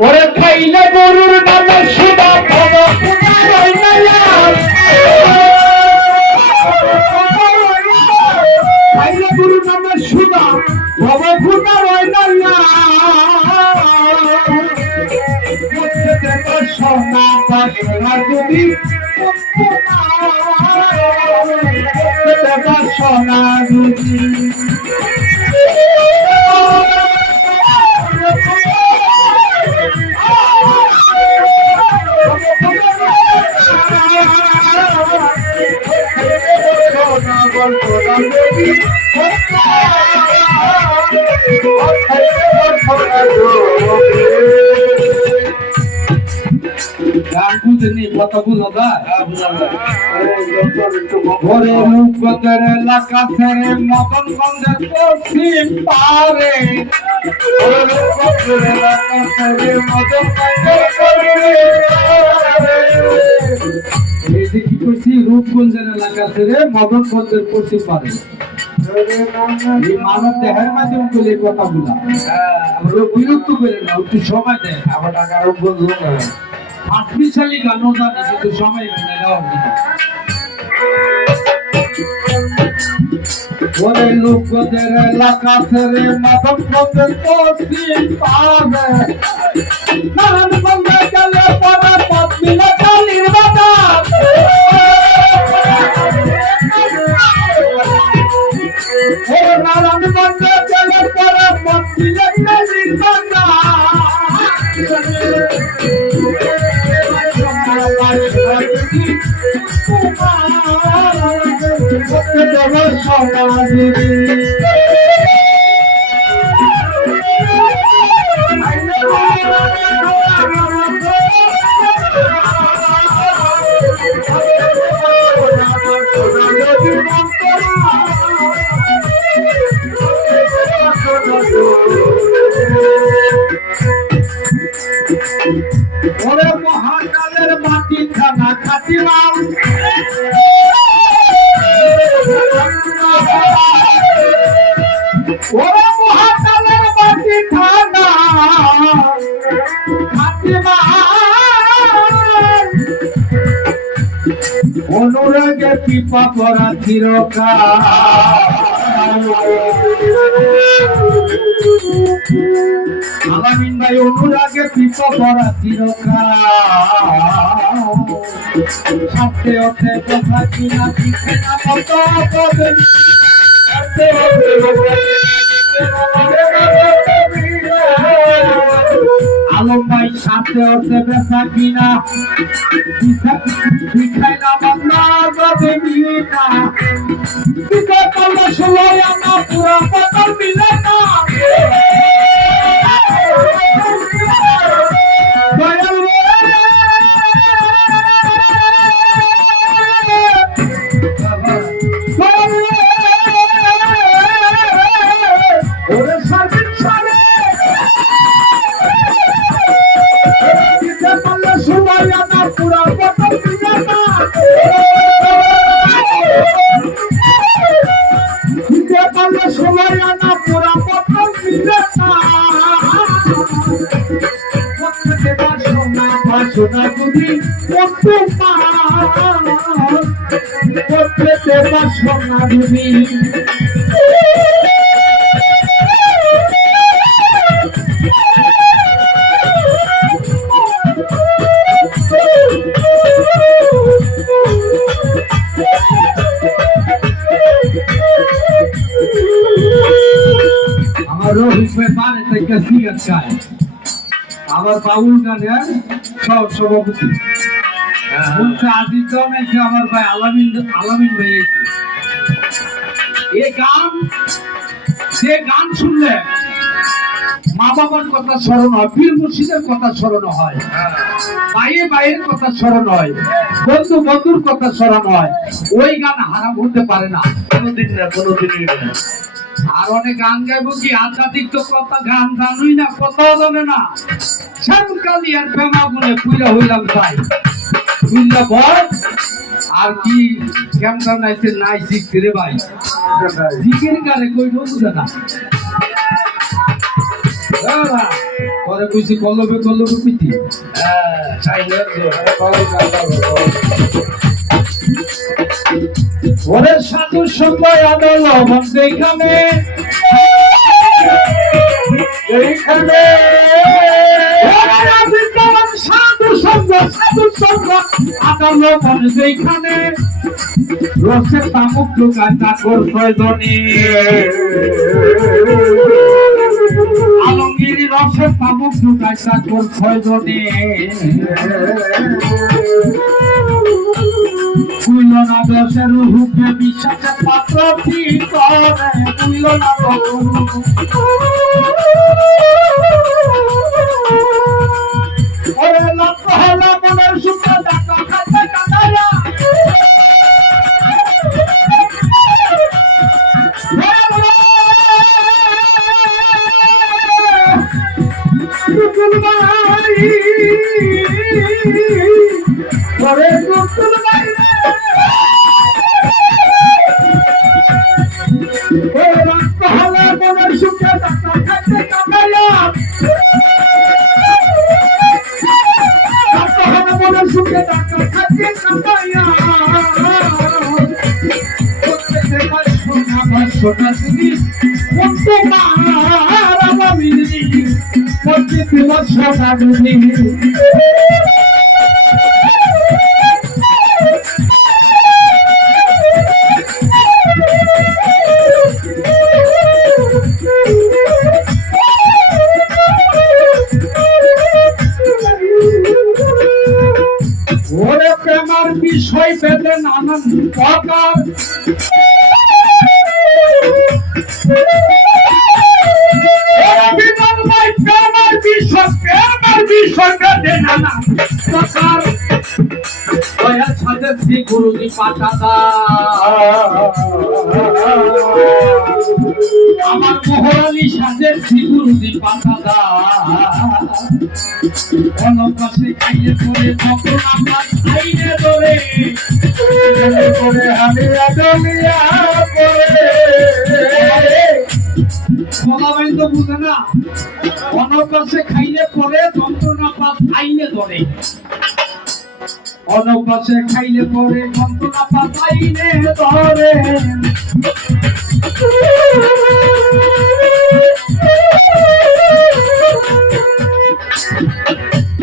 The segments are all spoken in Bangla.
ওরে খাইলে গরুর নামে সুদা ভব খাইলে গরুর নামে সুদা ভব ফুটা রয় না সোনা বাসনা যদি সোনা যদি গান বুঝেনি কথা বুঝো না ঘরে লোকদের এলাকা ছেড়ে মদন গঞ্জের পশ্চিম পারে লোকদের এলাকা ছেড়ে মদন গঞ্জের কি করছি রূপগঞ্জের এলাকা ছেড়ে মদন গঞ্জের পশ্চিম পারে এই মানব দেহের মাধ্যমে বলে কথা বলা আমরা বিরক্ত করে না একটু সময় দেয় আবার টাকা আরো বললো না আসবিশালী গানও জানি কিন্তু সময় মেনে নেওয়া হবে না ওরে লোকদের এলাকা ছেড়ে মাথম গঞ্জের পশ্চিম পারে নারায়ণগঞ্জে গেলে পরে পথ মিলে কালীর বাজার ওরে নারায়ণগঞ্জে গেলে পরে পথ মিলে কালীর ওরে মহাকালের মাটি খানা খাটিলাম ওরে মহাকালের মাটি খানা খাটিলাম অনুরাগে পিপা পরা চিরকাল আলামিন ভাই অনুরাগে পিপা পরা চিরকাল সাথে ওঠে কথা কিনা পিছে না কত পদে আলম ভাই সাথে ওঠে বেচা কিনা পিছাই না বাংলা যাবে মিনা পিছে করলে ষোলোই আনা পুরা পতন মিলে না সোনা যদি সোনা যদি আমার রোহিত ভাই পারে থেকে সিগারেট খায় আমার বাউল গানের সভাপতি বলছে আজিজ নাকি আমার ভাই আলামিন ভাই এই গান যে গান শুনলে মা বাবার কথা স্মরণ হয় পীর মুর্শিদের কথা স্মরণ হয় ভাইয়ে ভাইয়ের কথা স্মরণ হয় বন্ধু বন্ধুর কথা স্মরণ হয় ওই গান হারাম হতে পারে না কোনোদিন না কোনোদিনই না আর অনেক গান গাইবো কি আধ্যাত্মিক তো কথা গান জানুই না কথাও জানে না শ্যামকালী আর প্রেমা গুনে পুইরা হইলাম তাই বুঝলা বল আর কি কেমন নাইছে নাই শিখছে রে ভাই জিকের গানে কই বুঝে না তোরে কইছি কলবে কলবে পিতি ওরে সাধু সময় আদল যেখানে এইখানে সাধু সঙ্গ আদল যেখানে রসের তামুক ঢুকায় চাকর প্রয়োজনে আলমগিরি রসের তামুক ঢুকায় চাকর প্রয়োজনে বুঝল না দশের রূপে বিশ্বাসের পাত্র ঠিক করে বুঝল না ওরে লক্ষ হল মনের সুখে ডাকা খাতে কাটায়া সোনা তুমি করতে আমি করতে তোমার সোনা তুমি ওরে প্রেমার বিষয় পেতে নানান প্রকার গুরুজি পাঠাদা আমার মোহরালি সাজের গুরুজি পাঠাদা অনকাশে খাইয়ে পড়ে তখন আমার খাইয়ে ধরে করে হামিয়া দলিয়া করে বলাবেন তো বুঝে না অনকাশে খাইলে পরে যন্ত্রণা পাস খাইলে ধরে অনকাশে খাইলে পরে যন্ত্রণা পাস খাইলে ধরে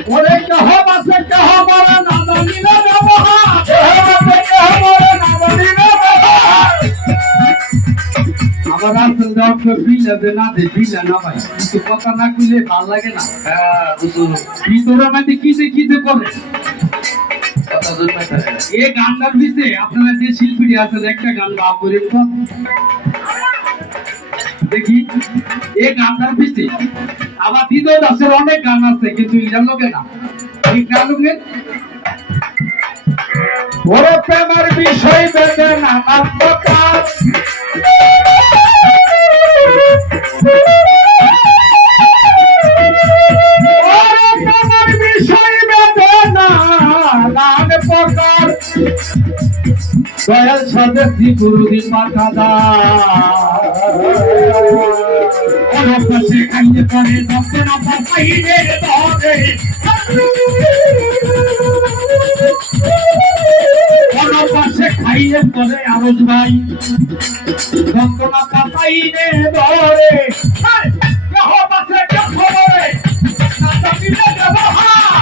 ওরে কহ বাসে কহ বড় নাদনী না ব্যবহার কহ বড় নাদনী না ব্যবহার আবার আসল ডক্টর বিলে দে না দে বিলে না ভাই কিছু কথা না কইলে ভালো লাগে না হ্যাঁ বুঝুন ভিতরে মধ্যে কি যে করে কথা জন্য এই গানটার ভিতরে আপনারা যে শিল্পী আছে একটা গান গাও করে তো দেখি এই গানটার ভিতরে আবার দ্বিতীয় দাসের অনেক গান আছে কিন্তু এটার লোকে না ঠিক না লোকে ওরে প্রেমের বিষয় বেদে নানান প্রকার ওরে প্রেমের বিষয় বেদে নানান প্রকার দয়াল স্বদেশী গুরুজি পাঠাদা অনকাশে খাইয়ে পরে যন্ত্রণা পাইলে ধরে অনকাশে খাইয়ে পরে আরজ ভাই যন্ত্রণা পাইলে ধরে বাসে খবরে না জানিলে ব্যবহার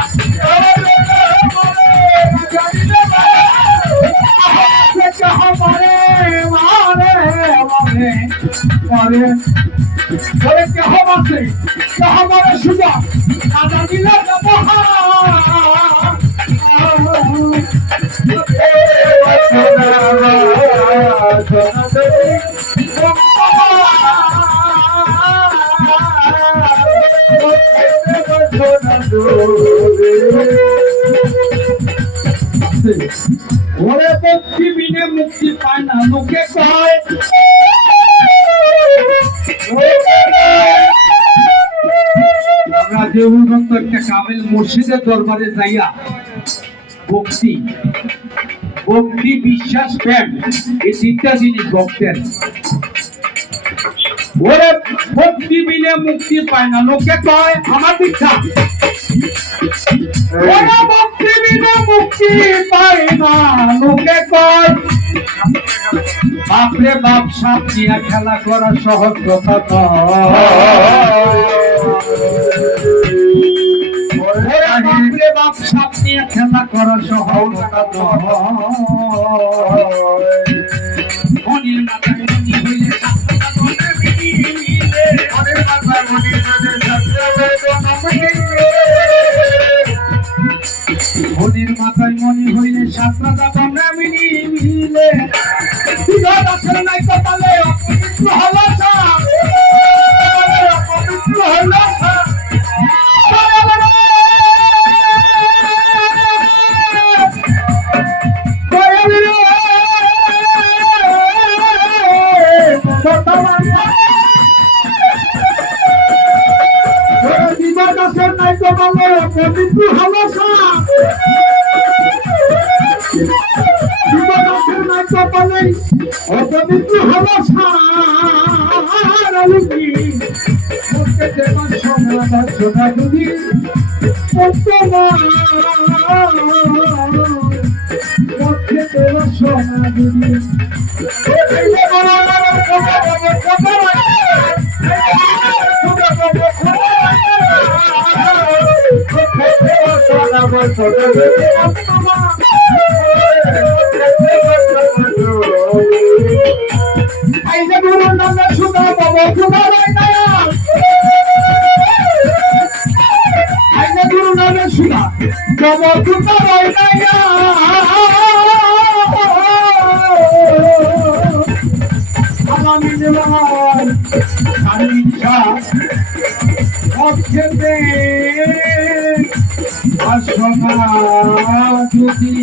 ওরে মুক্তি বিনে মুক্তি পায় না লোকে কয় আমরা দেবুরন্ত একটা কামেল মুর্শিদের দরবারে যাইয়া ভক্তি ভক্তি বিশ্বাস প্রেম এই তিনটা জিনিস ভক্তের ওরে ভক্তি বিনে মুক্তি পায় না, লোকে কয় আমার দীক্ষা। ওরে ভক্তি বিনে মুক্তি পায় না, লোকে কয় বাপরে বাপ, সাপ নিয়ে খেলা করা সহজ কথা নয়। বাপরে বাপ, সাপ নিয়ে খেলা করা সহজ কথা নয়। মনির মাথায় মনি হইলে মনির মাথায় মনি হইলে সাতটা দাদা নামিনি মিলে দাসের নাই কপালে অপবিত্র হল অপবিত্র হল দাসের নাই কপালে অপবিত্র হল কপালে অপবিত্র হল সারি সোনা যদি সোনা যদি আইনে গুরু নামে সুদা বাবা সুদা রাই না, আইনে গুরু নামে সুদা বাবা সুদা রাই না। আমি নিলাম সারি ইচ্ছা অক্ষেতে আসনা যদি